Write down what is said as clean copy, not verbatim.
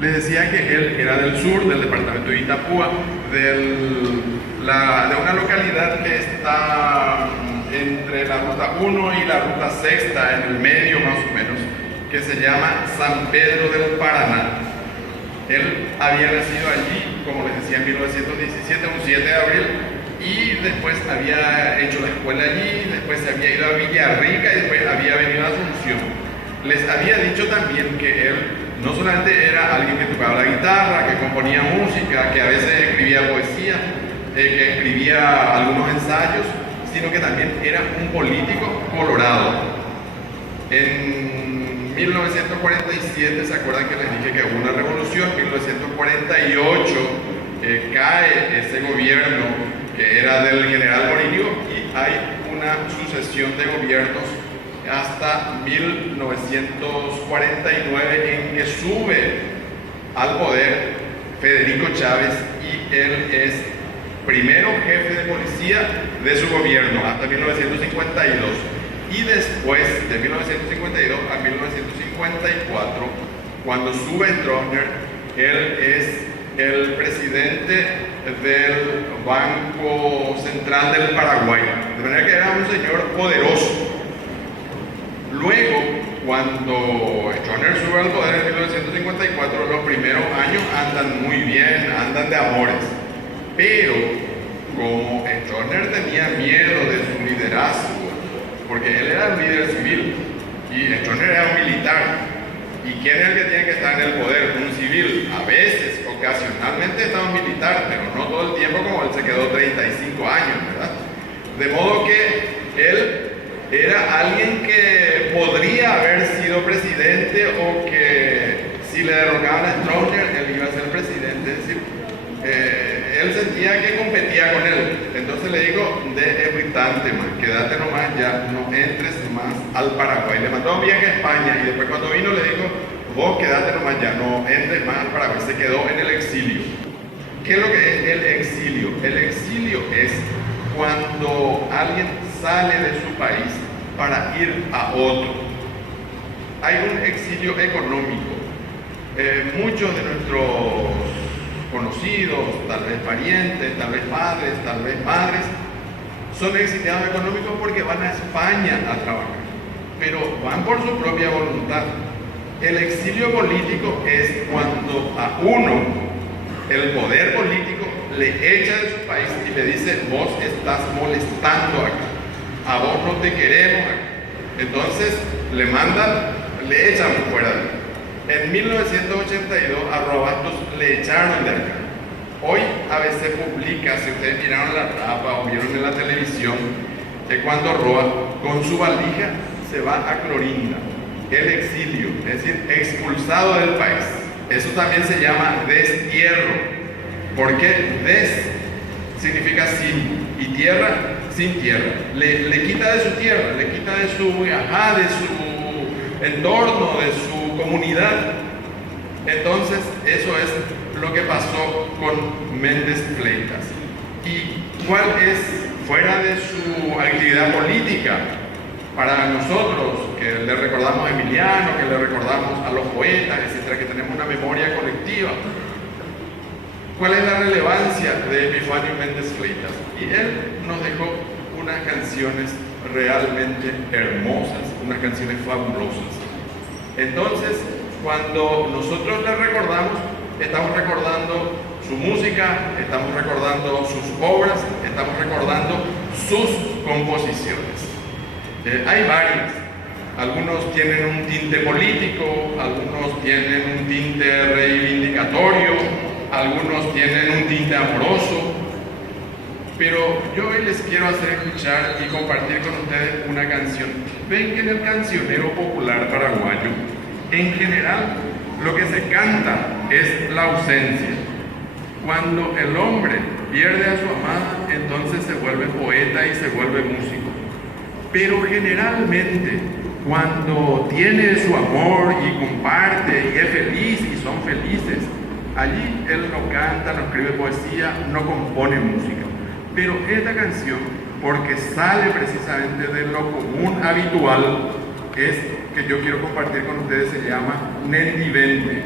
Les decía que él era del sur, del departamento de Itapúa, de una localidad que está entre la ruta 1 y la ruta 6, en el medio más o menos, que se llama San Pedro del Paraná. Él había nacido allí, como les decía, en 1917, un 7 de abril, y después había hecho la escuela allí, después se había ido a Villarrica y después había venido a Asunción. Les había dicho también que él no solamente era alguien que tocaba la guitarra, que componía música, que a veces escribía poesía, que escribía algunos ensayos, sino que también era un político colorado. En 1947, ¿se acuerdan que les dije que hubo una revolución? En 1948 cae ese gobierno que era del general Morillo y hay una sucesión de gobiernos hasta 1949 en que sube al poder Federico Chávez y él es primero jefe de policía de su gobierno hasta 1952 y después de 1952 a 1954 cuando sube Stroessner él es el presidente del Banco Central del Paraguay, de manera que era un señor poderoso. Luego, cuando Stroessner sube al poder en 1954, los primeros años andan muy bien, andan de amores. Pero, como Stroessner tenía miedo de su liderazgo, porque él era un líder civil y Stroessner era un militar, ¿y quién es el que tiene que estar en el poder? Un civil. A veces, ocasionalmente estaba un militar, pero no todo el tiempo como él se quedó 35 años, ¿verdad? De modo que él era alguien que podría haber sido presidente o que si le derrocaban a Stroessner, él iba a ser presidente. Es decir, él sentía que competía con él. Entonces le digo, de irritante, man, quédate nomás ya, no entres más al Paraguay. Le mandó un viaje a España y después cuando vino le dijo, vos quédate nomás ya, no entres más al Paraguay. Se quedó en el exilio. ¿Qué es lo que es el exilio? El exilio es cuando alguien sale de su país para ir a otro. Hay un exilio económico. Muchos de nuestros conocidos, tal vez parientes, tal vez padres, tal vez madres, son exiliados económicos porque van a España a trabajar, pero van por su propia voluntad. El exilio político es cuando a uno el poder político le echa de su país y le dice, vos estás molestando acá, a vos no te queremos acá. Entonces le mandan, le echan fuera de acá. En 1982 a Roa Bastos le echaron de acá. Hoy ABC publica, si ustedes miraron la tapa o vieron en la televisión, que cuando Roa con su valija se va a Clorinda, el exilio, es decir, expulsado del país. Eso también se llama destierro, porque des significa sin y tierra, sin tierra. Le quita de su tierra, le quita de su entorno, de su comunidad. Entonces, eso es lo que pasó con Méndez Fleitas. ¿Y cuál es, fuera de su actividad política, para nosotros, que le recordamos a Emiliano, que le recordamos a los poetas, etcétera, que tenemos una memoria colectiva? ¿Cuál es la relevancia de Epifanio Méndez Fleitas? Y él nos dejó unas canciones realmente hermosas, unas canciones fabulosas. Entonces, cuando nosotros le recordamos, estamos recordando su música, estamos recordando sus obras, estamos recordando sus composiciones. Hay varias. Algunos tienen un tinte político, algunos tienen un tinte reivindicatorio, algunos tienen un tinte amoroso. Pero yo hoy les quiero hacer escuchar y compartir con ustedes una canción. Ven que en el cancionero popular paraguayo, en general, lo que se canta es la ausencia. Cuando el hombre pierde a su amada, entonces se vuelve poeta y se vuelve músico. Pero generalmente, cuando tiene su amor y comparte y es feliz y son felices, allí él no canta, no escribe poesía, no compone música. Pero esta canción, porque sale precisamente de lo común habitual, es que yo quiero compartir con ustedes, se llama Nendivente.